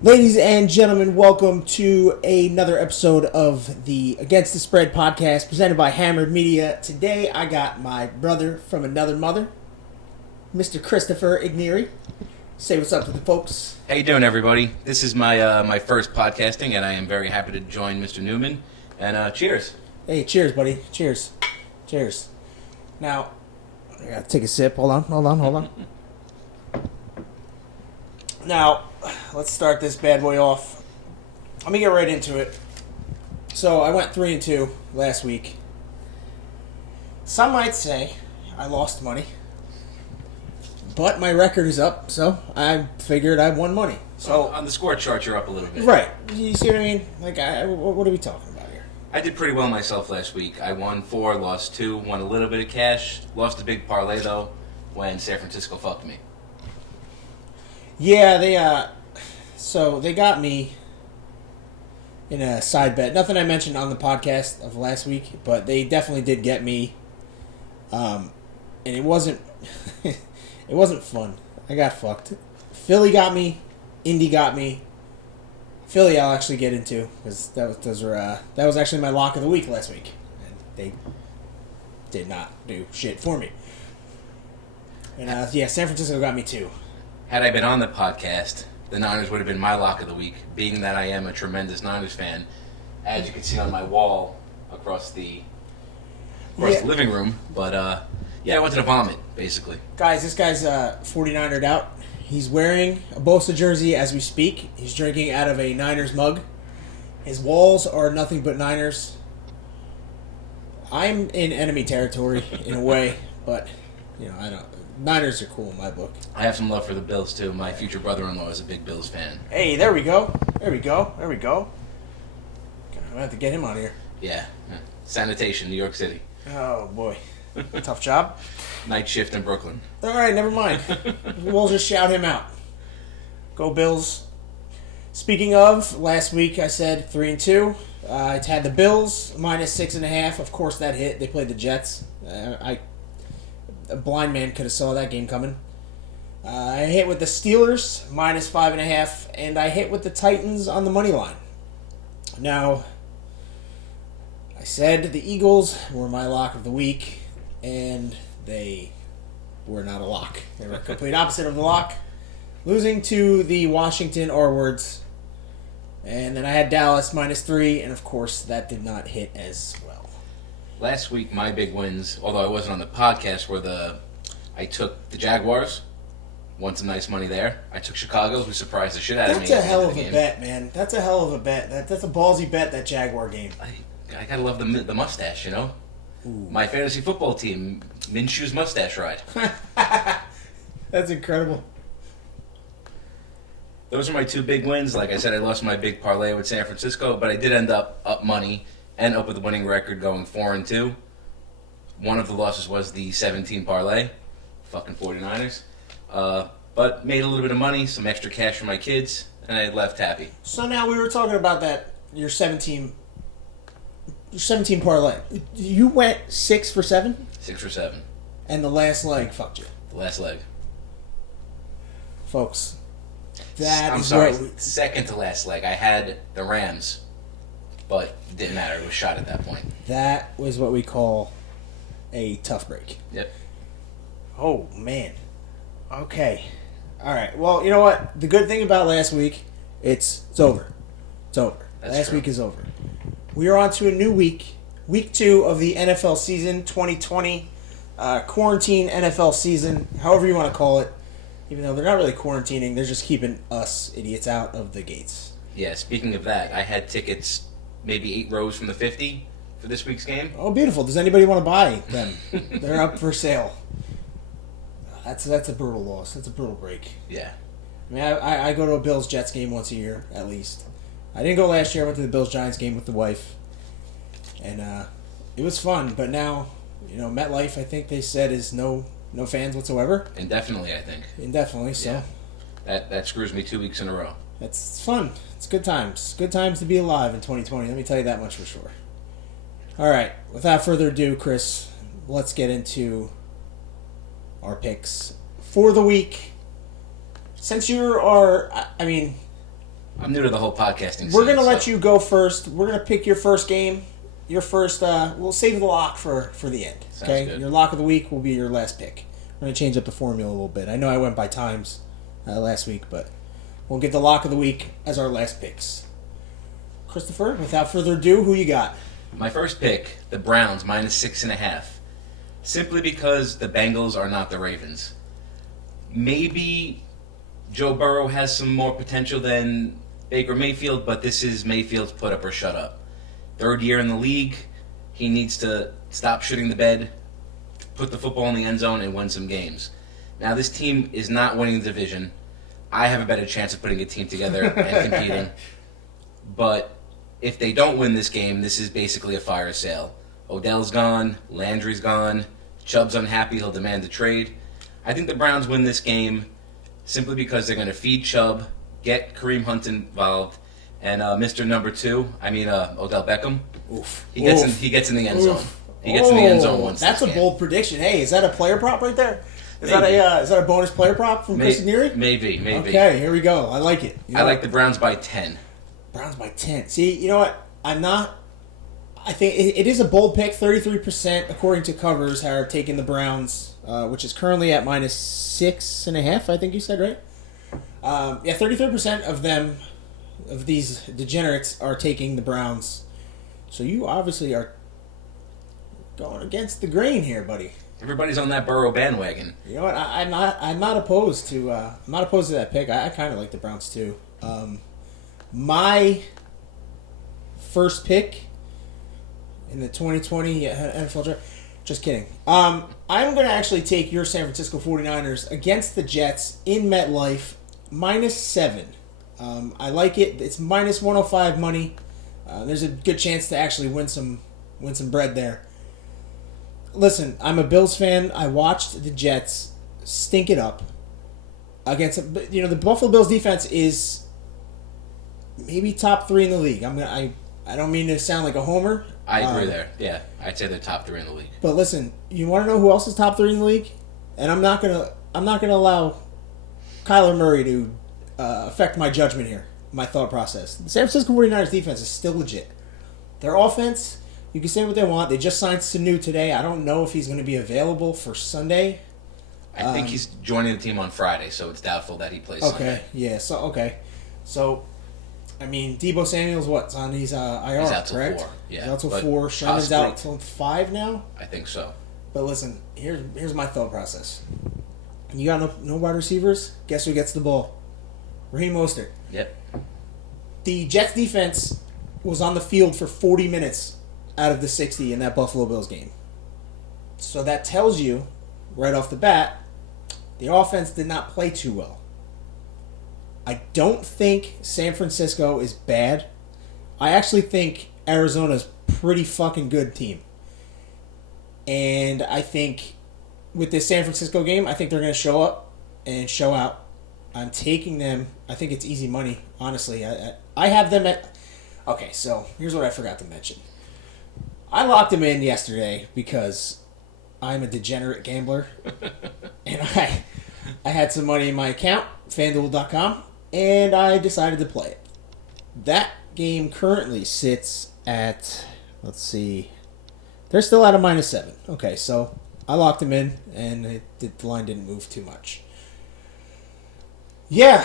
Ladies and gentlemen, welcome to another episode of the Against the Spread podcast presented by Hammered Media. Today I got my brother from another mother, Mr. Christopher Igneri. Say what's up to the folks. How you doing, everybody? This is my first podcasting, and I am very happy to join Mr. Newman. And cheers. Hey, cheers, buddy. Cheers. Cheers. Now, I gotta take a sip. Hold on. Now, let's start this bad boy off. Let me get right into it. So, I went 3-2 last week. Some might say I lost money, but my record is up, so I figured I won money. So on the score chart, you're up a little bit. Right. You see what I mean? Like, what are we talking about here? I did pretty well myself last week. I won 4, lost 2, won a little bit of cash, lost a big parlay, though, when San Francisco fucked me. Yeah, they got me in a side bet. Nothing I mentioned on the podcast of last week, but they definitely did get me. And it wasn't it wasn't fun. I got fucked. Philly got me. Indy got me. Philly I'll actually get into because that was actually my lock of the week last week, and they did not do shit for me. And San Francisco got me too. Had I been on the podcast, the Niners would have been my lock of the week, being that I am a tremendous Niners fan, as you can see on my wall across the living room. But, I wanted to vomit, basically. Guys, this guy's 49ered out. He's wearing a Bosa jersey as we speak. He's drinking out of a Niners mug. His walls are nothing but Niners. I'm in enemy territory in a way, but, I don't... Niners are cool in my book. I have some love for the Bills, too. My future brother-in-law is a big Bills fan. Hey, there we go. I'm going to have to get him out of here. Yeah. Sanitation, New York City. Oh, boy. Tough job. Night shift in Brooklyn. All right, never mind. We'll just shout him out. Go Bills. Speaking of, last week I said 3-2. I had the Bills minus 6.5. Of course that hit. They played the Jets. A blind man could have saw that game coming. I hit with the Steelers minus 5.5, and I hit with the Titans on the money line. Now, I said the Eagles were my lock of the week, and they were not a lock. They were a complete opposite of the lock, losing to the Washington R-words. And then I had Dallas minus 3, and of course that did not hit as well. Last week, my big wins, although I wasn't on the podcast, I took the Jaguars, won some nice money there. I took Chicago, who surprised the shit out of me. That's a hell of a bet, man. That's a hell of a bet. That's a ballsy bet, that Jaguar game. I gotta love the mustache, Ooh. My fantasy football team, Minshew's mustache ride. That's incredible. Those are my 2 big wins. Like I said, I lost my big parlay with San Francisco, but I did end up money. End up with a winning record going 4-2. One of the losses was the 17 parlay. Fucking 49ers. But made a little bit of money, some extra cash for my kids, and I left happy. So now we were talking about that, your 17 parlay. You went 6 for 7? 6 for 7. And the last leg fucked you. The last leg. Folks, second to last leg. I had the Rams. But it didn't matter. It was shot at that point. That was what we call a tough break. Yep. Oh, man. Okay. All right. Well, you know what? The good thing about last week, it's over. It's over. Last week is over. We are on to a new week. Week 2 of the NFL season, 2020. Quarantine NFL season, however you want to call it. Even though they're not really quarantining, they're just keeping us idiots out of the gates. Yeah, speaking of that, I had tickets... maybe 8 rows from the 50 for this week's game. Oh, beautiful. Does anybody want to buy them? They're up for sale. That's a brutal loss. That's a brutal break. Yeah. I mean, I go to a Bills-Jets game once a year, at least. I didn't go last year. I went to the Bills-Giants game with the wife. And it was fun. But now, MetLife, I think they said, is no fans whatsoever. Indefinitely, I think. Indefinitely, so. Yeah. That screws me 2 weeks in a row. It's fun. It's good times. Good times to be alive in 2020. Let me tell you that much for sure. All right. Without further ado, Chris, let's get into our picks for the week. Since you are, I'm new to the whole podcasting. We're gonna let you go first. We're gonna pick your first game. Your first. We'll save the lock for the end. Okay. Sounds good. Your lock of the week will be your last pick. We're gonna change up the formula a little bit. I know I went by times last week, but we'll get the lock of the week as our last picks. Christopher, without further ado, who you got? My first pick, the Browns, -6.5. Simply because the Bengals are not the Ravens. Maybe Joe Burrow has some more potential than Baker Mayfield, but this is Mayfield's put up or shut up. Third year in the league, he needs to stop shooting the bed, put the football in the end zone, and win some games. Now, this team is not winning the division. I have a better chance of putting a team together and competing. But if they don't win this game, this is basically a fire sale. Odell's gone, Landry's gone, Chubb's unhappy, he'll demand a trade. I think the Browns win this game simply because they're going to feed Chubb, get Kareem Hunt involved, and Mr. Number 2, Odell Beckham, Oof. he gets in the end zone. He gets in the end zone once. That's a bold prediction. Hey, is that a player prop right there? Is that a bonus player prop from Chris Igneri? Maybe. Okay, here we go. I like it. I like the Browns by 10. Browns by 10. See, you know what? I think it is a bold pick. 33%, according to covers, are taking the Browns, which is currently at -6.5, I think you said, right? 33% of these degenerates are taking the Browns. So you obviously are going against the grain here, buddy. Everybody's on that Burrow bandwagon. You know what? I'm not opposed to that pick. I kind of like the Browns too. My first pick in the 2020 NFL draft. Just kidding. I'm going to actually take your San Francisco 49ers against the Jets in MetLife, -7. I like it. It's -105 money. There's a good chance to actually win some bread there. Listen, I'm a Bills fan. I watched the Jets stink it up against. The Buffalo Bills defense is maybe top 3 in the league. I don't mean to sound like a homer. I agree there. Yeah, I'd say they're top 3 in the league. But listen, you want to know who else is top 3 in the league? And I'm not gonna allow Kyler Murray to affect my judgment here, my thought process. The San Francisco 49ers defense is still legit. Their offense, you can say what they want. They just signed Sanu today. I don't know if he's going to be available for Sunday. I think he's joining the team on Friday, so it's doubtful that he plays Sunday. So, Deebo Samuel's what? On his IR, he's out till correct? 4. Yeah, he's out till 4. Sherman's out till 5 now? I think so. But listen, here's my thought process. You got no wide receivers? Guess who gets the ball? Raheem Mostert. Yep. The Jets defense was on the field for 40 minutes out of the 60 in that Buffalo Bills game. So that tells you, right off the bat, the offense did not play too well. I don't think San Francisco is bad. I actually think Arizona's pretty fucking good team. And I think with this San Francisco game, I think they're going to show up and show out. I'm taking them. I think it's easy money, honestly. I have them at... Okay, so here's what I forgot to mention. I locked them in yesterday because I'm a degenerate gambler. And I had some money in my account, FanDuel.com, and I decided to play it. That game currently sits at... Let's see... They're still at a -7. Okay, so I locked them in, and the line didn't move too much. Yeah,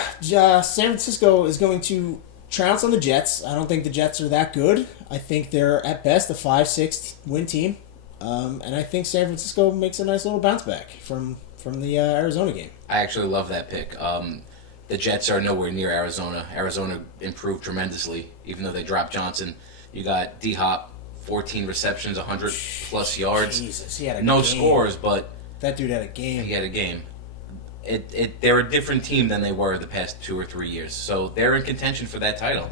San Francisco is going to trounce on the Jets. I don't think the Jets are that good. I think they're, at best, a 5-6 win team. And I think San Francisco makes a nice little bounce back from the Arizona game. I actually love that pick. The Jets are nowhere near Arizona. Arizona improved tremendously, even though they dropped Johnson. You got D-Hop. 14 receptions, 100-plus yards. Jesus, he had a no game. Scores, but... That dude had a game. He had a game. They're a different team than they were the past 2 or 3 years. So they're in contention for that title.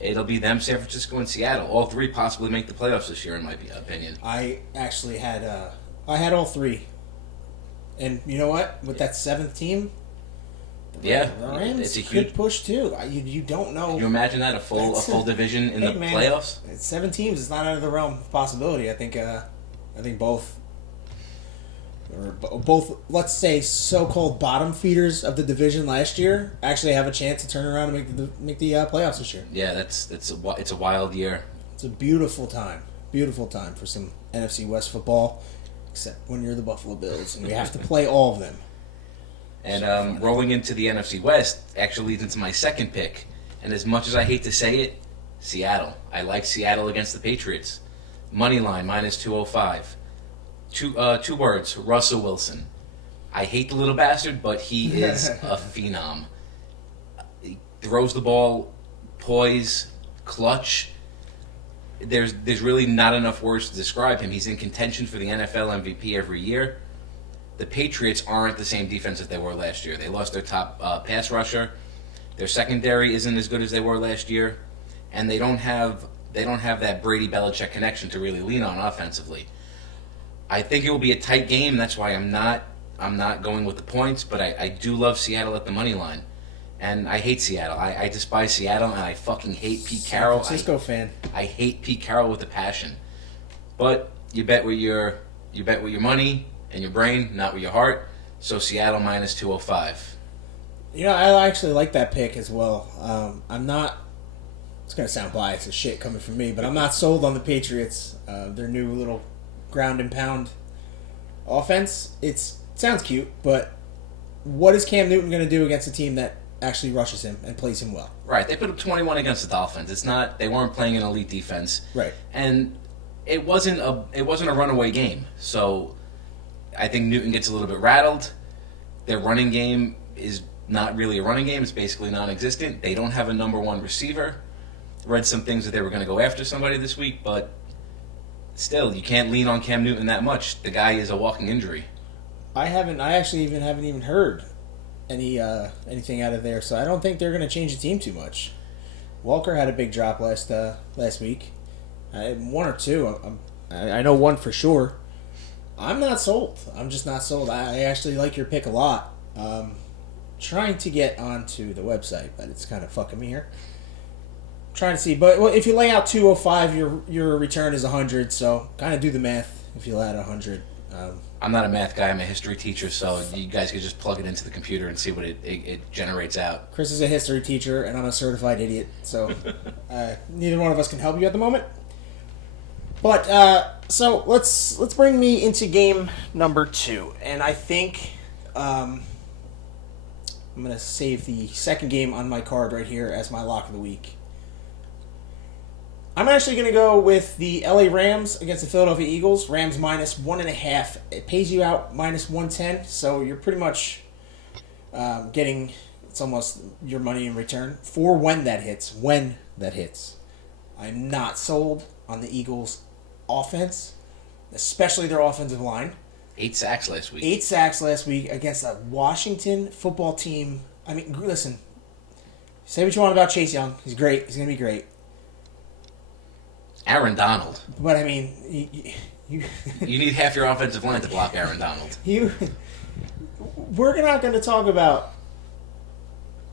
It'll be them, San Francisco, and Seattle. All 3 possibly make the playoffs this year, in my opinion. I actually had all 3. And you know what? With that 7th team... The Rams it's a could huge push too. You don't know. Can you imagine that, a full division in the playoffs? It's 7 teams. It's not out of the realm of possibility. I think both or both, let's say, so-called bottom feeders of the division last year actually have a chance to turn around and make the playoffs this year. Yeah, it's a wild year. It's a beautiful time for some NFC West football, except when you're the Buffalo Bills and we have to play all of them. And rolling into the NFC West actually leads into my second pick. And as much as I hate to say it, Seattle. I like Seattle against the Patriots. Money line minus 205. Two words, Russell Wilson. I hate the little bastard, but he is a phenom. He throws the ball, poise, clutch. There's really not enough words to describe him. He's in contention for the NFL MVP every year. The Patriots aren't the same defense that they were last year. They lost their top pass rusher. Their secondary isn't as good as they were last year, and they don't have that Brady Belichick connection to really lean on offensively. I think it will be a tight game. That's why I'm not going with the points, but I do love Seattle at the money line, and I hate Seattle. I despise Seattle, and I fucking hate Pete Carroll. San Francisco fan. I hate Pete Carroll with a passion, but you bet with your money and your brain, not with your heart. So Seattle minus 205. You know, I actually like that pick as well. I'm not. It's gonna sound biased as shit coming from me, but I'm not sold on the Patriots. Their new little ground and pound offense. It sounds cute, but what is Cam Newton gonna do against a team that actually rushes him and plays him well? Right. They put up 21 against the Dolphins. They weren't playing an elite defense. Right. And it wasn't a runaway game. So I think Newton gets a little bit rattled. Their running game is not really a running game. It's basically non-existent. They don't have a number one receiver. Read some things that they were going to go after somebody this week, but still, you can't lean on Cam Newton that much. The guy is a walking injury. I actually haven't even heard anything out of there, so I don't think they're going to change the team too much. Walker had a big drop last week. One or two. I know one for sure. I'm not sold. I'm just not sold. I actually like your pick a lot. Trying to get onto the website, but it's kind of fucking me here. Trying to see, but if you lay out 205, your return is 100. So kind of do the math. If you add 100, I'm not a math guy. I'm a history teacher, so you guys could just plug it into the computer and see what it generates out. Chris is a history teacher, and I'm a certified idiot. So neither one of us can help you at the moment. But so let's bring me into game number 2, and I think. I'm going to save the second game on my card right here as my lock of the week. I'm actually going to go with the LA Rams against the Philadelphia Eagles. Rams minus 1.5. It pays you out minus 110, so you're pretty much getting, it's almost your money in return for when that hits. When that hits. I'm not sold on the Eagles' offense, especially their offensive line. 8 sacks last week. 8 sacks last week against a Washington football team. I mean, listen, say what you want about Chase Young. He's great. He's going to be great. Aaron Donald. But, I mean, you need half your offensive line to block Aaron Donald. We're not going to talk about,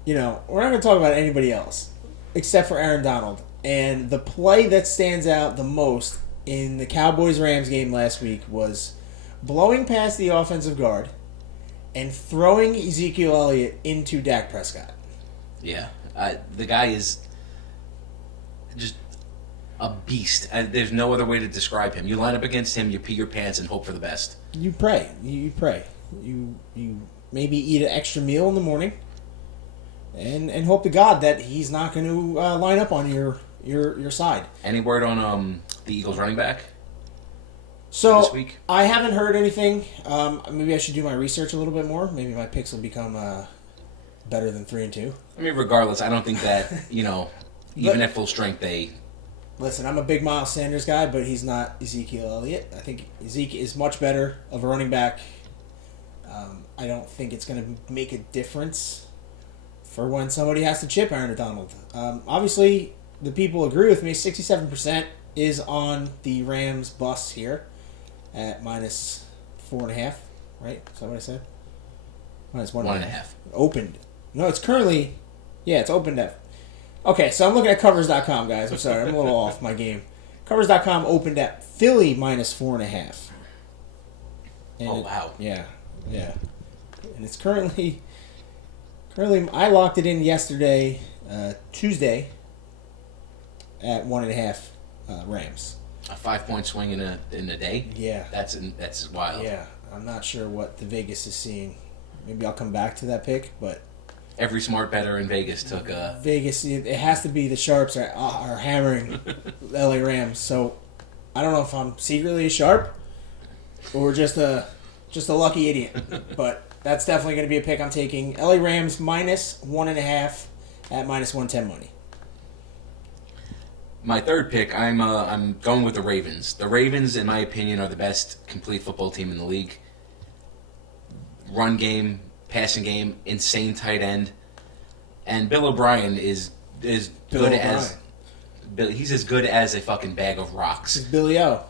we're not going to talk about anybody else except for Aaron Donald. And the play that stands out the most in the Cowboys-Rams game last week was blowing past the offensive guard and throwing Ezekiel Elliott into Dak Prescott. Yeah. The guy is just a beast. There's no other way to describe him. You line up against him, you pee your pants and hope for the best. You pray. You pray. You maybe eat an extra meal in the morning and hope to God that he's not going to line up on your side. Any word on the Eagles running back? So, this week? I haven't heard anything. Maybe I should do my research a little bit more. Maybe my picks will become better than 3-2. I mean, regardless, I don't think that, even at full strength, they... Listen, I'm a big Miles Sanders guy, but he's not Ezekiel Elliott. I think Zeke is much better of a running back. I don't think it's going to make a difference for when somebody has to chip Aaron Donald. Obviously, the people agree with me. 67% is on the Rams bus here at minus 4.5, right? Is that what I said? Minus 1.5. Opened. No, it's currently... Yeah, it's opened at... Okay, so I'm looking at Covers.com, guys. I'm sorry, I'm a little off my game. Covers.com opened at Philly minus 4.5. And Oh, wow. Yeah. And it's currently I locked it in yesterday, Tuesday, at 1.5 Rams. A 5-point swing in a day? Yeah. That's wild. Yeah. I'm not sure what the Vegas is seeing. Maybe I'll come back to that pick, but Every smart bettor in Vegas took Vegas, it has to be the sharps are hammering the LA Rams. So I don't know if I'm secretly a sharp or just a lucky idiot, but that's definitely going to be a pick I'm taking. LA Rams -1.5 at -110 money. My third pick, I'm going with the Ravens. The Ravens, in my opinion, are the best complete football team in the league. Run game, passing game, insane tight end, and Bill O'Brien is good as he's as good as a fucking bag of rocks. This is Billy O.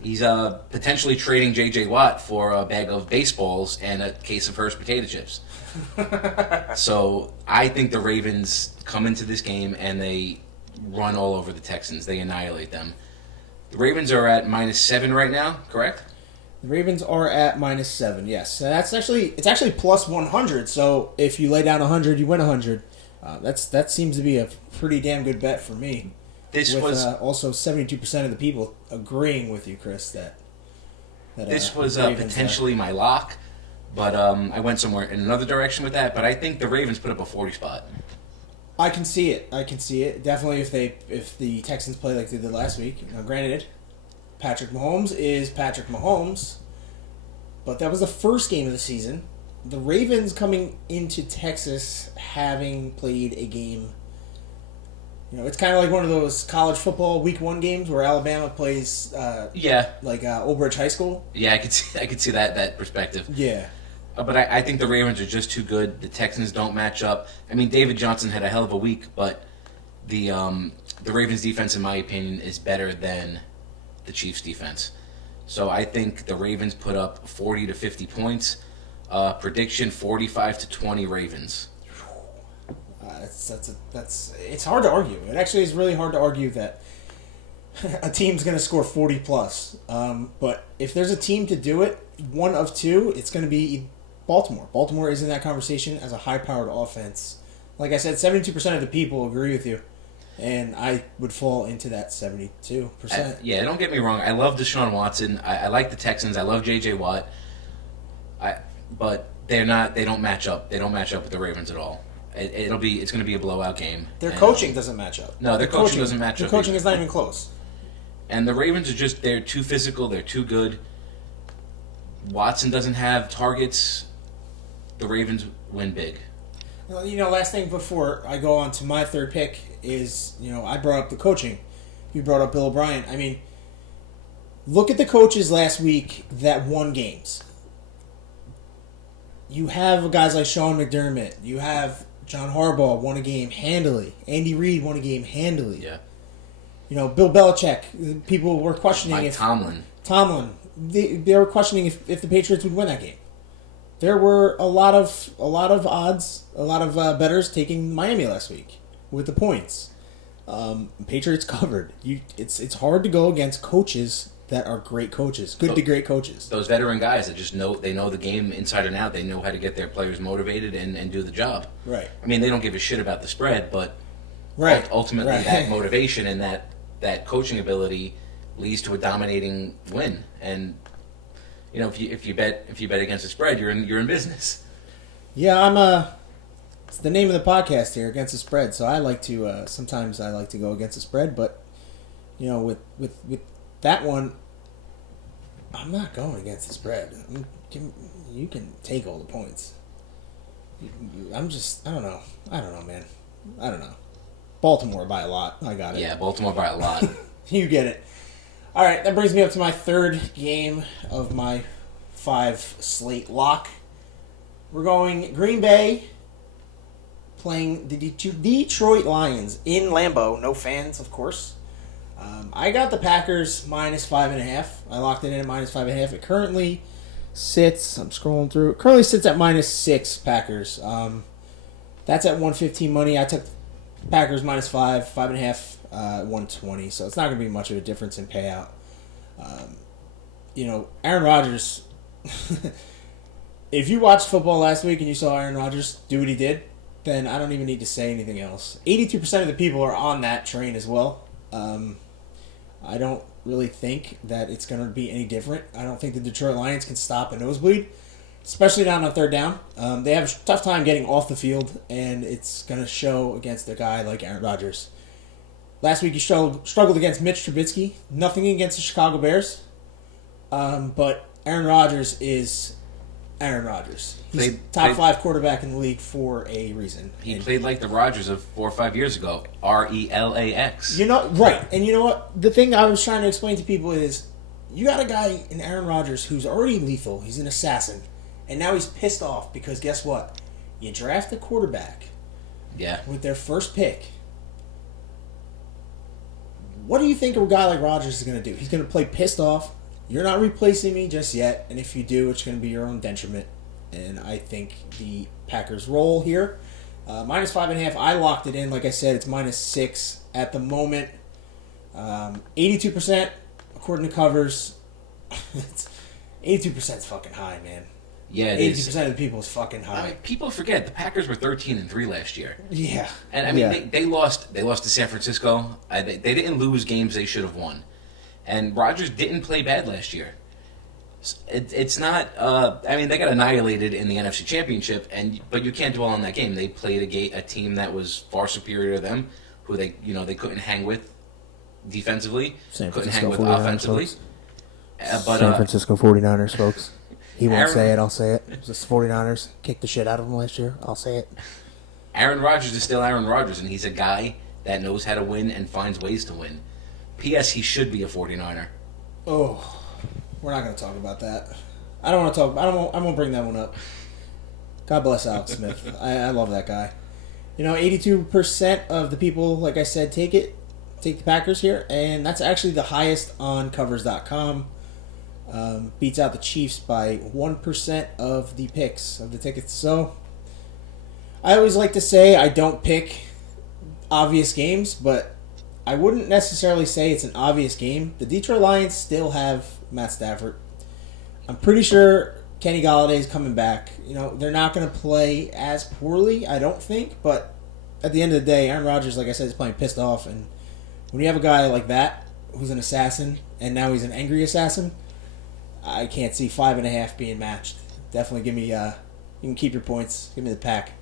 He's potentially trading J.J. Watt for a bag of baseballs and a case of Hearst potato chips. So I think the Ravens come into this game and they run all over the Texans. They annihilate them. The Ravens are at -7 right now, correct? The Ravens are at -7. Yes, it's actually plus 100. So if you lay down 100, you win 100. That seems to be a pretty damn good bet for me. This with, was also 72% of the people agreeing with you, Chris. That this was Ravens, potentially my lock, but I went somewhere in another direction with that. But I think the Ravens put up a 40 spot. I can see it. Definitely if the Texans play like they did last week. Now, granted, Patrick Mahomes is Patrick Mahomes, but that was the first game of the season. The Ravens coming into Texas having played a game. You know, it's kind of like one of those college football Week 1 games where Alabama plays. Old Bridge High School. Yeah, I could see that perspective. Yeah. But I think the Ravens are just too good. The Texans don't match up. I mean, David Johnson had a hell of a week, but the Ravens defense, in my opinion, is better than the Chiefs defense. So I think the Ravens put up 40 to 50 points. Prediction 45 to 20 Ravens. It's hard to argue. It actually is really hard to argue that a team's going to score 40 plus. But if there's a team to do it, one of two, it's going to be Baltimore. Baltimore is in that conversation as a high-powered offense. Like I said, 72% of the people agree with you, and I would fall into that 72%. Yeah, don't get me wrong. I love Deshaun Watson. I like the Texans. I love J.J. Watt. But they don't match up. They don't match up with the Ravens at all. It's going to be a blowout game. Their coaching doesn't match up. No, their coaching doesn't match up. Their coaching is not even close. And the Ravens are they're too physical. They're too good. Watson doesn't have targets. The Ravens win big. Well, last thing before I go on to my third pick is, I brought up the coaching. You brought up Bill O'Brien. I mean, look at the coaches last week that won games. You have guys like Sean McDermott. You have John Harbaugh won a game handily. Andy Reid won a game handily. Yeah. Bill Belichick. People were questioning Mike if Tomlin. They were questioning if the Patriots would win that game. There were a lot of odds, a lot of bettors taking Miami last week with the points. Patriots covered. It's hard to go against coaches that are great coaches, good to great coaches. Those veteran guys that just know the game inside and out. They know how to get their players motivated and do the job. Right. I mean, they don't give a shit about the spread, but ultimately that motivation and that coaching ability leads to a dominating win. And if you bet against the spread, you're in business. Yeah, it's the name of the podcast here, Against the Spread. So I like to sometimes I like to go against the spread, but with that one, I'm not going against the spread. You can take all the points. I don't know, man. I don't know. Baltimore by a lot. I got it. Yeah, Baltimore by a lot. You get it. All right, that brings me up to my third game of my 5 slate lock. We're going Green Bay playing the Detroit Lions in Lambeau. No fans, of course. I got the Packers -5.5. I locked it in at -5.5. It currently sits, I'm scrolling through, it currently sits at -6 Packers. That's at 115 money. I took Packers -5, 5.5, 120. So it's not going to be much of a difference in payout. Aaron Rodgers if you watched football last week and you saw Aaron Rodgers do what he did, then I don't even need to say anything else. 82% of the people are on that train as well. I don't really think that it's going to be any different. I don't think the Detroit Lions can stop a nosebleed, especially down on third down. They have a tough time getting off the field, and it's going to show against a guy like Aaron Rodgers. Last week he struggled against Mitch Trubisky. Nothing against the Chicago Bears. But Aaron Rodgers is Aaron Rodgers. He's top 5 quarterback in the league for a reason. He played like the Rodgers of 4 or 5 years ago. RELAX. Right. And you know what? The thing I was trying to explain to people is you got a guy in Aaron Rodgers who's already lethal. He's an assassin. And now he's pissed off because guess what? You draft a quarterback with their first pick. What do you think a guy like Rodgers is going to do? He's going to play pissed off. You're not replacing me just yet. And if you do, it's going to be your own detriment. And I think the Packers roll here. -5.5. I locked it in. Like I said, it's -6 at the moment. 82% according to covers. 82% is fucking high, man. Yeah, it 82% of the people is fucking high. I mean, people forget the Packers were 13-3 last year. Yeah, and I mean they lost. They lost to San Francisco. They didn't lose games they should have won, and Rodgers didn't play bad last year. It's not. I mean, they got annihilated in the NFC Championship, but you can't dwell on that game. They played a team that was far superior to them, who they couldn't hang with defensively, couldn't hang with offensively. But San Francisco 49ers, folks. He won't say it, I'll say it. The 49ers kicked the shit out of him last year. I'll say it. Aaron Rodgers is still Aaron Rodgers, and he's a guy that knows how to win and finds ways to win. P.S. He should be a 49er. Oh, we're not going to talk about that. I don't want to talk. I won't bring that one up. God bless Alex Smith. I love that guy. 82% of the people, like I said, take the Packers here, and that's actually the highest on covers.com. Beats out the Chiefs by 1% of the picks of the tickets. So I always like to say I don't pick obvious games, but I wouldn't necessarily say it's an obvious game. The Detroit Lions still have Matt Stafford. I'm pretty sure Kenny Galladay is coming back. They're not going to play as poorly, I don't think, but at the end of the day, Aaron Rodgers, like I said, is playing pissed off, and when you have a guy like that who's an assassin, and now he's an angry assassin, I can't see 5.5 being matched. Definitely give me. You can keep your points. Give me the Pack.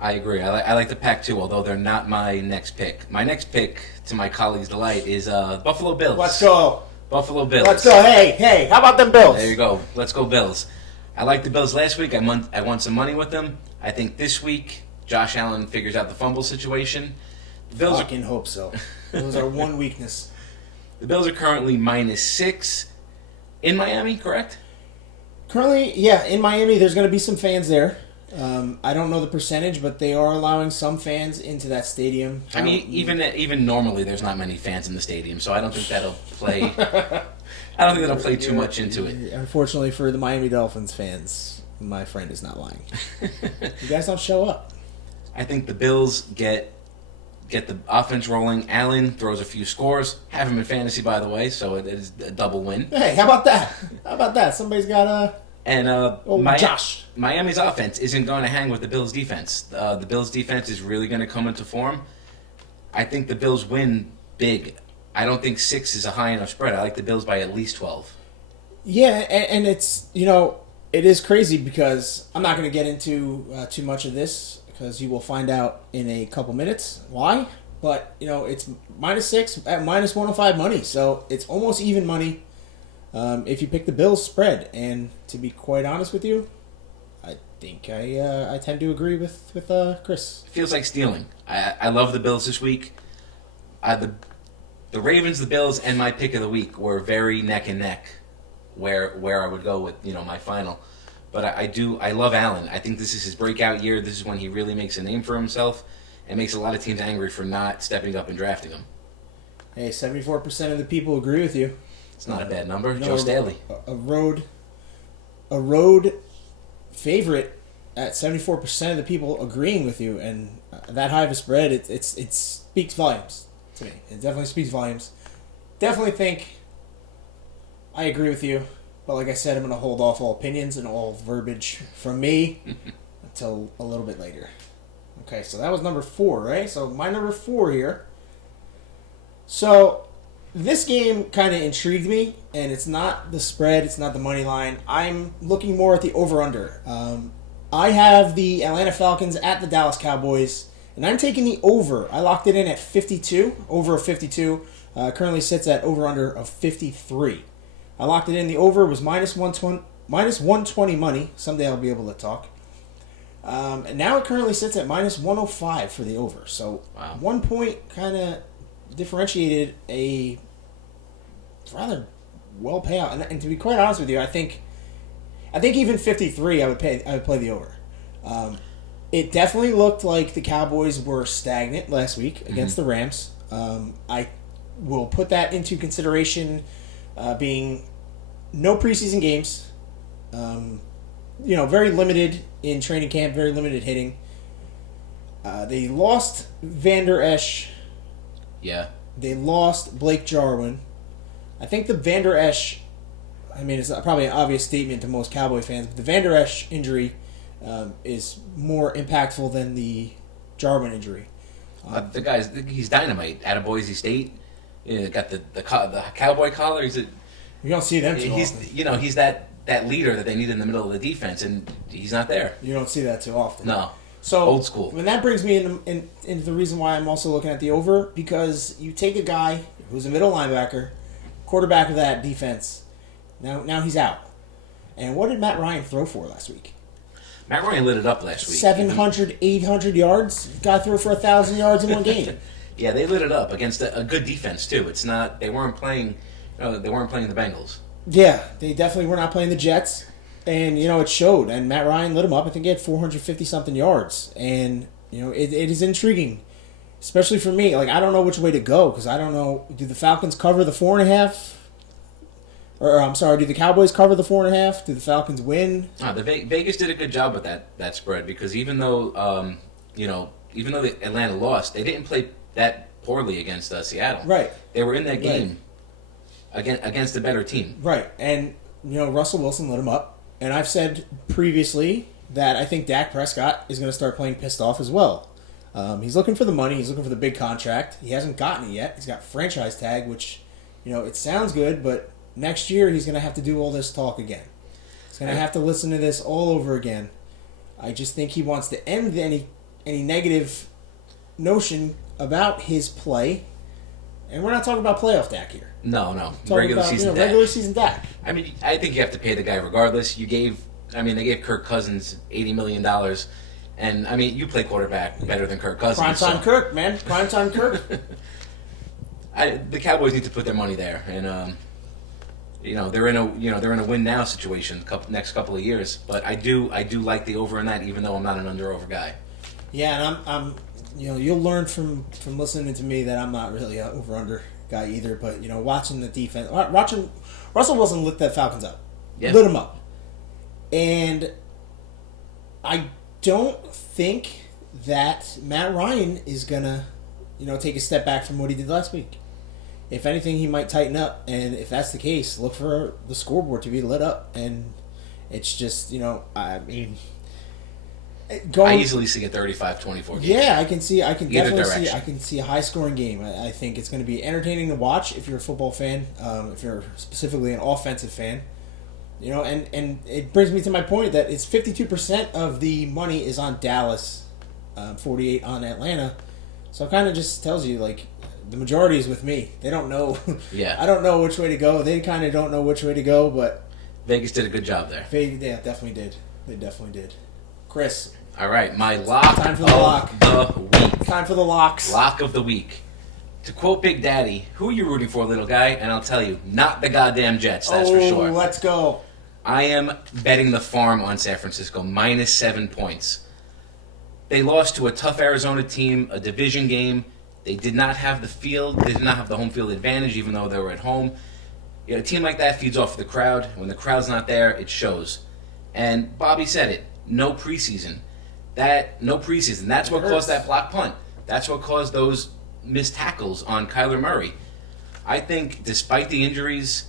I agree. I like the Pack too, although they're not my next pick. My next pick, to my colleagues' delight, is Buffalo Bills. Let's go. Buffalo Bills. Let's go. Hey, how about them Bills? There you go. Let's go Bills. I like the Bills last week. I won some money with them. I think this week Josh Allen figures out the fumble situation. The Bills fucking hope so. Those are one weakness. The Bills are currently -6 in Miami, correct? Currently, yeah, in Miami, there's going to be some fans there. I don't know the percentage, but they are allowing some fans into that stadium. I mean, even normally, there's not many fans in the stadium, so I don't think that'll play. I don't think that'll play too much into it. Unfortunately for the Miami Dolphins fans, my friend is not lying. You guys don't show up. I think the Bills get the offense rolling. Allen throws a few scores. Have him in fantasy, by the way, so it is a double win. Hey, how about that? Somebody's got a... And Josh. Miami's offense isn't going to hang with the Bills' defense. The Bills' defense is really going to come into form. I think the Bills win big. I don't think 6 is a high enough spread. I like the Bills by at least 12. Yeah, and it's, it is crazy because I'm not going to get into too much of this because you will find out in a couple minutes why. But, it's -6 at -105 money. So it's almost even money if you pick the Bills spread. And to be quite honest with you, I think I tend to agree with Chris. It feels like stealing. I love the Bills this week. The Ravens, the Bills, and my pick of the week were very neck and neck where I would go with my final. But I love Allen. I think this is his breakout year. This is when he really makes a name for himself and makes a lot of teams angry for not stepping up and drafting him. Hey, 74% of the people agree with you. It's not a bad number. Joe Staley. A road favorite at 74% of the people agreeing with you, and that high of a spread, it speaks volumes to me. It definitely speaks volumes. Definitely think I agree with you. But like I said, I'm going to hold off all opinions and all verbiage from me until a little bit later. Okay, so that was number 4, right? So my number 4 here. So this game kind of intrigued me, and it's not the spread, it's not the money line. I'm looking more at the over-under. I have the Atlanta Falcons at the Dallas Cowboys, and I'm taking the over. I locked it in at 52, over of 52. Currently sits at over-under of 53. I locked it in. The over was minus 120 money. Someday I'll be able to talk. And now it currently sits at minus 105 for the over. So 1 point kind of differentiated a rather well payout. And to be quite honest with you, I think even 53 I would play the over. It definitely looked like the Cowboys were stagnant last week against the Rams. I will put that into consideration, being no preseason games. Very limited in training camp, very limited hitting. They lost Van Der Esch. Yeah. They lost Blake Jarwin. I think the Van Der Esch, it's probably an obvious statement to most Cowboy fans, but the Van Der Esch injury is more impactful than the Jarwin injury. The guy's, he's dynamite. Out of Boise State. Got the cowboy collar. You don't see them too often. He's that leader that they need in the middle of the defense, and he's not there. You don't see that too often. No. So old school. And that brings me into the reason why I'm also looking at the over, because you take a guy who's a middle linebacker, quarterback of that defense. Now he's out. And what did Matt Ryan throw for last week? Matt Ryan lit it up last week. 700, 800 yards. Guy threw for 1,000 yards in one game. Yeah, they lit it up against a good defense too. It's not they weren't playing the Bengals. Yeah, they definitely were not playing the Jets, and it showed. And Matt Ryan lit him up. I think he had 450 something yards, and it is intriguing, especially for me. Like, I don't know which way to go, because I don't know. Do the Falcons cover the 4.5? Or I'm sorry, do the Cowboys cover the 4.5? Do the Falcons win? The Vegas did a good job with that spread, because even though the Atlanta lost, they didn't play that poorly against Seattle. Right. They were in that game against a better team. Right. And Russell Wilson lit him up, and I've said previously that I think Dak Prescott is going to start playing pissed off as well. He's looking for the money. He's looking for the big contract. He hasn't gotten it yet. He's got franchise tag, which it sounds good, but next year he's going to have to do all this talk again. He's going to have to listen to this all over again. I just think he wants to end any negative notion about his play. And we're not talking about playoff Dak here. No. Regular season Dak. Regular season Dak. I think you have to pay the guy regardless. They gave Kirk Cousins $80 million. And, you play quarterback better than Kirk Cousins. Primetime Kirk, man. Primetime Kirk. The Cowboys need to put their money there. And, they're in a win now situation next couple of years. But I do like the over in that, even though I'm not an under-over guy. Yeah, and I'm you'll learn from listening to me that I'm not really an over-under guy either. But watching the defense, watching Russell Wilson lit that Falcons up, lit him up, and I don't think that Matt Ryan is gonna take a step back from what he did last week. If anything, he might tighten up, and if that's the case, look for the scoreboard to be lit up. And it's just I easily see a 35-24 game. Yeah, I can definitely see a high-scoring game. I think it's going to be entertaining to watch if you're a football fan, if you're specifically an offensive fan. And it brings me to my point that it's 52% of the money is on Dallas, 48 on Atlanta. So it kind of just tells you, like, the majority is with me. They don't know. Yeah. I don't know which way to go. They kind of don't know which way to go, but Vegas did a good job there. Yeah, definitely did. They definitely did. Chris. All right, my lock Time for the lock. The week. Time for the locks. Lock of the week. To quote Big Daddy, who are you rooting for, little guy? And I'll tell you, not the goddamn Jets, that's for sure. Let's go. I am betting the farm on San Francisco, minus 7 points. They lost to a tough Arizona team, a division game. They did not have the field. They did not have the home field advantage, even though they were at home. A team like that feeds off the crowd. When the crowd's not there, it shows. And Bobby said it, no preseason. That's what caused that block punt. That's what caused those missed tackles on Kyler Murray. I think, despite the injuries,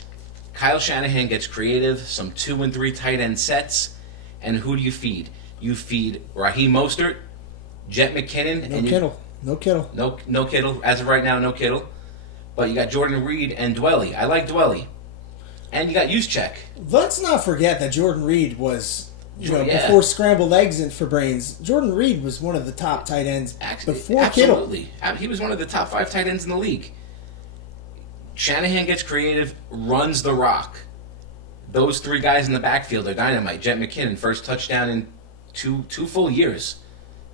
Kyle Shanahan gets creative, some 2 and 3 tight end sets, and who do you feed? You feed Raheem Mostert, Jet McKinnon, No Kittle. No Kittle. As of right now, no Kittle. But you got Jordan Reed and Dwelly. I like Dwelly. And you got Juszczyk. Let's not forget that Jordan Reed was, Yeah. before scrambled eggs and for brains, Jordan Reed was one of the top tight ends before Absolutely. Kittle. He was one of the top 5 tight ends in the league. Shanahan gets creative, runs the rock. Those 3 guys in the backfield are dynamite. Jet McKinnon, first touchdown in two full years.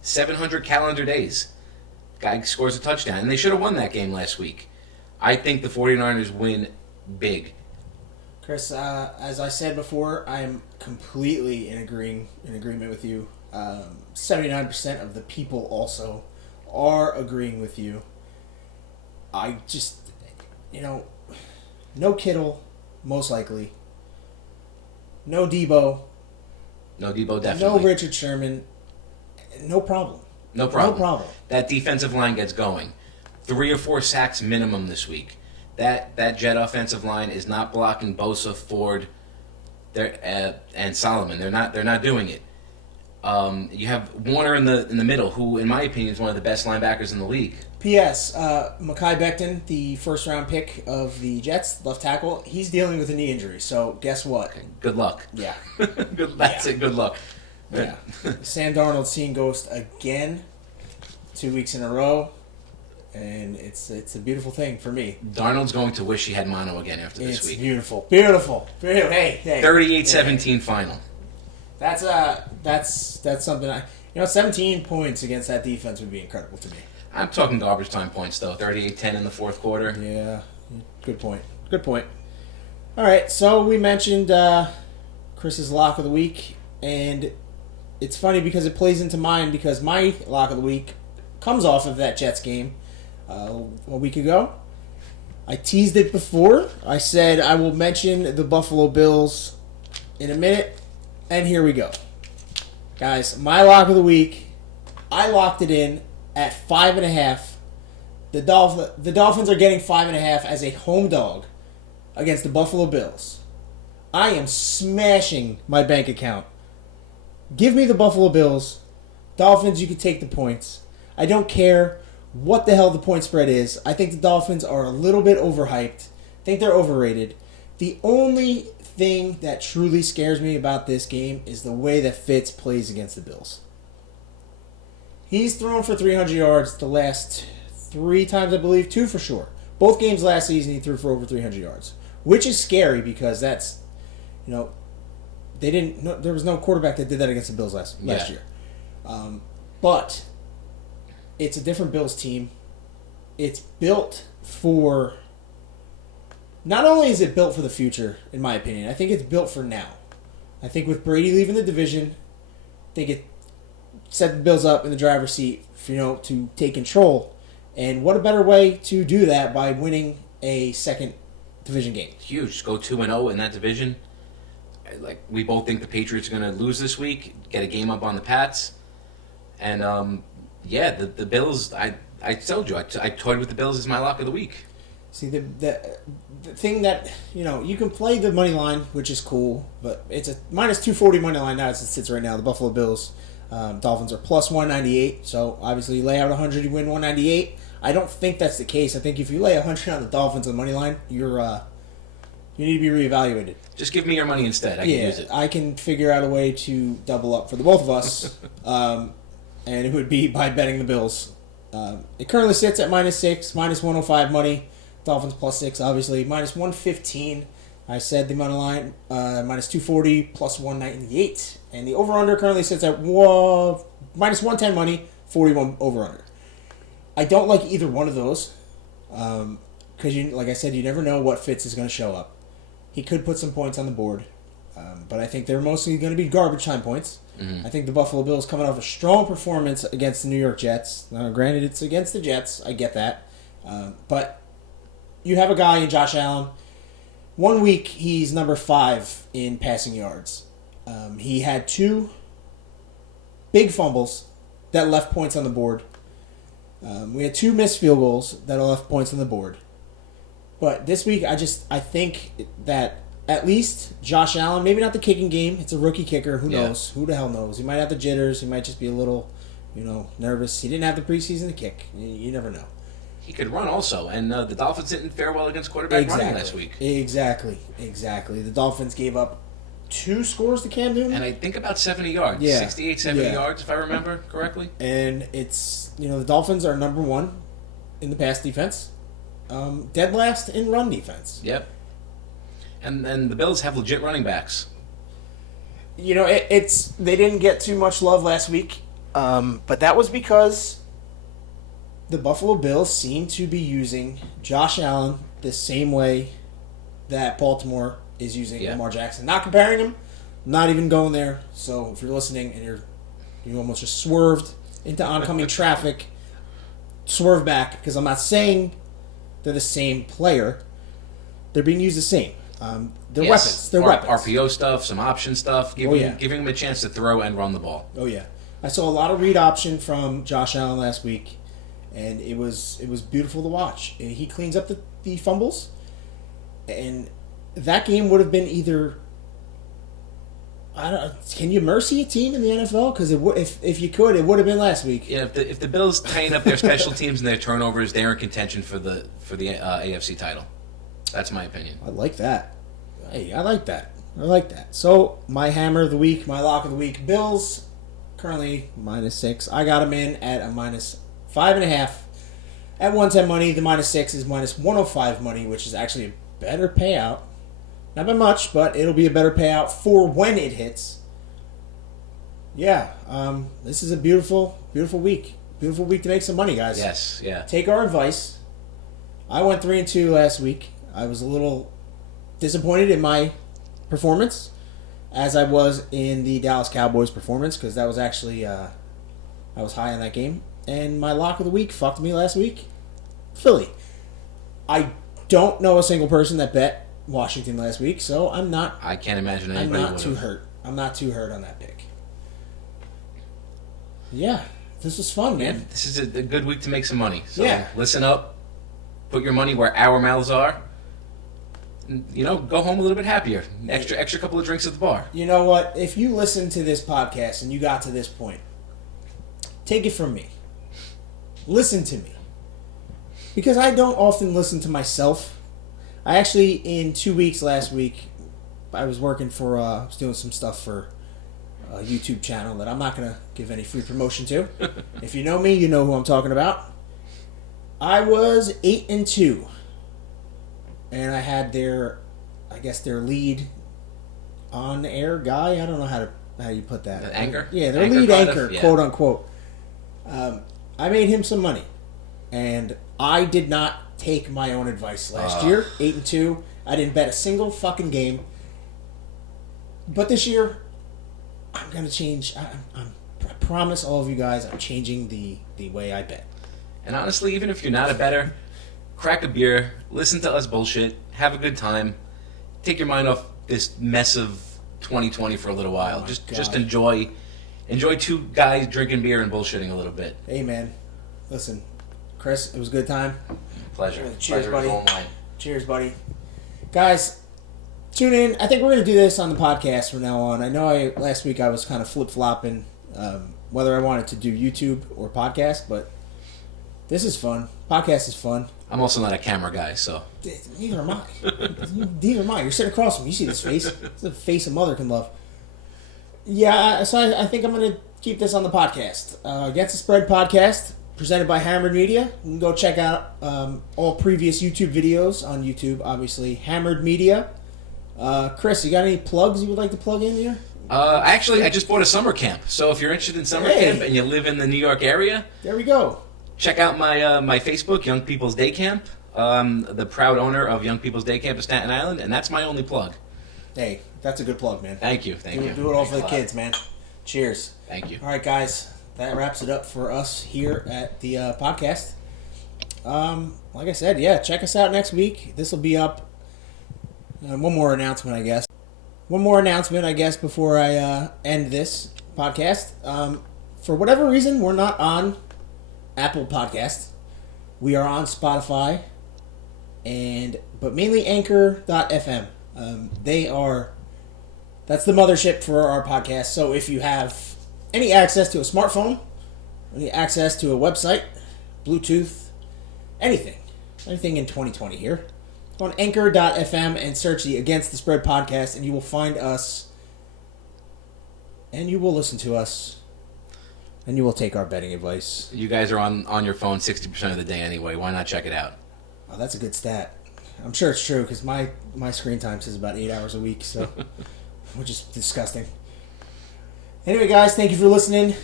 700 calendar days. Guy scores a touchdown. And they should have won that game last week. I think the 49ers win big. Chris, as I said before, I am completely in agreement with you. 79% of the people also are agreeing with you. I just, no Kittle, most likely. No Debo. No Debo, definitely. No Richard Sherman. No problem. No problem. That defensive line gets going. 3 or 4 sacks minimum this week. That Jet offensive line is not blocking Bosa, Ford, and Solomon. They're not doing it. You have Warner in the middle, who, in my opinion, is one of the best linebackers in the league. P.S. Mekhi Becton, the first-round pick of the Jets, left tackle, he's dealing with a knee injury. So guess what? Good luck. Yeah. That's it. Good luck. Yeah. Sam Darnold seeing ghost again, 2 weeks in a row. And it's a beautiful thing for me. Darnold's going to wish he had mono again after this week. Beautiful. Hey. 38-17 final. That's something 17 points against that defense would be incredible to me. I'm talking garbage time points, though. 38-10 in the fourth quarter. Yeah. Good point. All right, so we mentioned Chris's lock of the week, and it's funny because it plays into mine because my lock of the week comes off of that Jets game a week ago. I teased it before. I said I will mention the Buffalo Bills in a minute, and here we go. Guys, my lock of the week, I locked it in at 5.5. The Dolphins are getting 5.5 as a home dog against the Buffalo Bills. I am smashing my bank account. Give me the Buffalo Bills. Dolphins, you can take the points. I don't care what the hell the point spread is. I think the Dolphins are a little bit overhyped. I think they're overrated. The only thing that truly scares me about this game is the way that Fitz plays against the Bills. He's thrown for 300 yards the last 3 times, I believe. 2 for sure. Both games last season he threw for over 300 yards. Which is scary because that's, there was no quarterback that did that against the Bills last year. But it's a different Bills team. It's built for... Not only is it built for the future, in my opinion, I think it's built for now. I think with Brady leaving the division, I think it set the Bills up in the driver's seat, to take control. And what a better way to do that by winning a second division game. Huge. Just go 2-0 in that division. We both think the Patriots are going to lose this week, get a game up on the Pats. And, the Bills, I told you, I toyed with the Bills as my lock of the week. See, the thing that, you can play the money line, which is cool, but it's a minus 240 money line now as it sits right now. The Buffalo Bills, Dolphins are plus 198, so obviously you lay out 100, you win 198. I don't think that's the case. I think if you lay 100 on the Dolphins on the money line, you need to be reevaluated. Just give me your money instead. I can use it. I can figure out a way to double up for the both of us, and it would be by betting the Bills. It currently sits at minus 6, minus 105 money. Dolphins plus 6, obviously. Minus 115. I said the money line, minus 240, plus 198. And the over-under currently sits at minus 110 money, 41 over-under. I don't like either one of those. Because, like I said, you never know what Fitz is going to show up. He could put some points on the board. But I think they're mostly going to be garbage time points. Mm-hmm. I think the Buffalo Bills coming off a strong performance against the New York Jets. Now, granted, it's against the Jets. I get that. But you have a guy in Josh Allen. 1 week, he's number 5 in passing yards. He had 2 big fumbles that left points on the board. We had 2 missed field goals that left points on the board. But this week, I think that at least Josh Allen, maybe not the kicking game. It's a rookie kicker. Who Yeah. knows? Who the hell knows? He might have the jitters. He might just be a little, nervous. He didn't have the preseason to kick. You never know. He could run also, and the Dolphins didn't fare well against quarterback running last week. Exactly. The Dolphins gave up 2 scores to Cam Newton. And I think about 70 yards. Yeah. 68, 70 Yeah. yards, if I remember correctly. And it's, the Dolphins are number 1 in the pass defense. Dead last in run defense. Yep. And the Bills have legit running backs. It's they didn't get too much love last week, but that was because the Buffalo Bills seem to be using Josh Allen the same way that Baltimore is using Lamar Jackson. Not comparing them, not even going there. So if you're listening and you almost just swerved into oncoming traffic, swerve back, because I'm not saying they're the same player. They're being used the same. They're weapons. They're weapons. RPO stuff, some option stuff, giving them a chance to throw and run the ball. Oh yeah, I saw a lot of read option from Josh Allen last week, and it was beautiful to watch. He cleans up the fumbles, and that game would have been either. I don't. Can you mercy a team in the NFL? Because if you could, it would have been last week. Yeah, if the Bills tighten up their special teams and their turnovers, they're in contention for the AFC title. That's my opinion. I like that. Hey, I like that. So my hammer of the week, my lock of the week, Bills, currently -6. I got them in at a -5.5 at 110 money. The -6 is -105 money, which is actually a better payout. Not by much, but it'll be a better payout for when it hits. Yeah, this is a beautiful, beautiful week. Beautiful week to make some money, guys. Yes, yeah. Take our advice. I went 3-2 last week. I was a little disappointed in my performance, as I was in the Dallas Cowboys performance, because that was actually I was high on that game. And my lock of the week fucked me last week. Philly. I don't know a single person that bet Washington last week, so I'm not. I can't imagine anybody. I'm not too hurt. I'm not too hurt on that pick. Yeah, this was fun, man. Yeah, this is a good week to make some money. So Yeah. listen up, put your money where our mouths are. And, go home a little bit happier. Extra couple of drinks at the bar. You know what? If you listen to this podcast and you got to this point, take it from me. Listen to me. Because I don't often listen to myself. I actually, in 2 weeks last week, I was working for, I was doing some stuff for a YouTube channel that I'm not going to give any free promotion to. If you know me, you know who I'm talking about. I was 8-2. And I had their lead on-air guy. I don't know how you put that. The anchor? Yeah, their Anchor lead kind anchor, of, yeah. quote unquote. I made him some money, and I did not take my own advice last year. 8-2. I didn't bet a single fucking game. But this year, I'm gonna change. I promise all of you guys, I'm changing the way I bet. And honestly, even if you're not a bettor, crack a beer, listen to us bullshit, have a good time, take your mind off this mess of 2020 for a little while. Oh Just enjoy 2 guys drinking beer and bullshitting a little bit. Hey man, listen, Chris, it was a good time. Pleasure. Cheers, Pleasure buddy. is all mine. Cheers, buddy. Guys, tune in. I think we're going to do this on the podcast from now on. I know last week I was kind of flip-flopping whether I wanted to do YouTube or podcast, but this is fun. Podcast is fun. I'm also not a camera guy, so. Neither am I. Neither am I. You're sitting across from me. You see this face? It's the face a mother can love. Yeah, so I think I'm going to keep this on the podcast. Against the Spread podcast, presented by Hammered Media. You can go check out all previous YouTube videos on YouTube, obviously. Hammered Media. Chris, you got any plugs you would like to plug in here? Actually, I just bought a summer camp. So if you're interested in summer camp and you live in the New York area, there we go. Check out my Facebook, Young People's Day Camp. The proud owner of Young People's Day Camp of Staten Island, and that's my only plug. Hey, that's a good plug, man. Thank you. Do it all for the kids, man. Cheers. Thank you. All right, guys. That wraps it up for us here at the podcast. Like I said, yeah, check us out next week. This will be up. One more announcement, I guess. Before I end this podcast. For whatever reason, we're not on Apple Podcasts. We are on Spotify, but mainly Anchor.fm. That's the mothership for our podcast. So if you have any access to a smartphone, any access to a website, Bluetooth, anything in 2020 here, go on anchor.fm and search the Against the Spread podcast, and you will find us, and you will listen to us, and you will take our betting advice. You guys are on your phone 60% of the day anyway. Why not check it out? Oh, that's a good stat. I'm sure it's true because my screen time says about 8 hours a week, so which is disgusting. Anyway, guys, thank you for listening.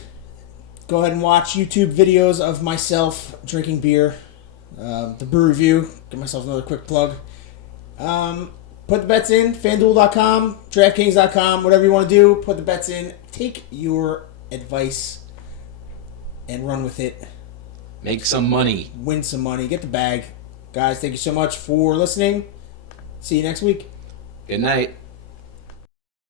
Go ahead and watch YouTube videos of myself drinking beer. The brew review. Give myself another quick plug. Put the bets in. FanDuel.com, DraftKings.com, whatever you want to do. Put the bets in. Take your advice and run with it. Make some money. Win some money. Get the bag. Guys, thank you so much for listening. See you next week. Good night.